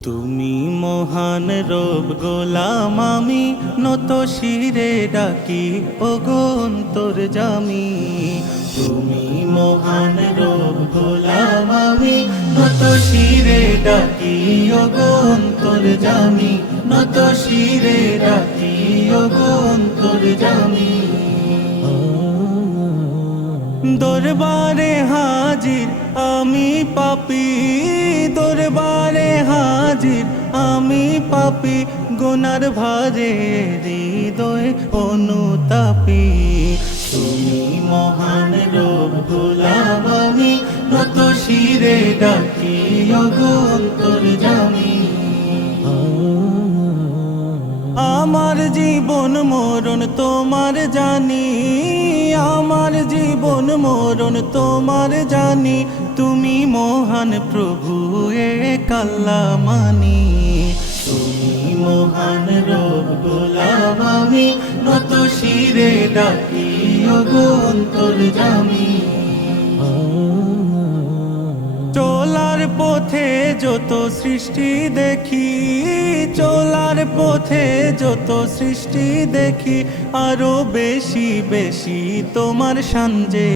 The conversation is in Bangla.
তুমি মহান রব গোলাম আমি নত শিরে ডাকি ওগো অন্তর্যামী। তুমি মহান রব গোলাম আমি নত শিরে ডাকি ওগো অন্তর্যামী। নত শিরে ডাকি ওগো অন্তর্যামী। দরবারে হাজির আমি পাপী, দরবারে হাজির আমি পাপী, গুনার ভারে হৃদয় অনুতাপী। তুমি মহান রব গোলাম আমি নত শিরে ডাকি ওগো অন্তর্যামী। আমার জীবন মরণ তোমার জানি, আমার জীবন মরণ তোমার জানি, তুমি মহান প্রভু এক আল্লাহ মানি। তুমি মহান রব গোলাম আমি নত শিরে ডাকি ওগো অন্তর্যামী। চলার পথে যত সৃষ্টি দেখি, চলার পথে যত সৃষ্টি দেখি, আরো বেশি বেশি তোমার শান যে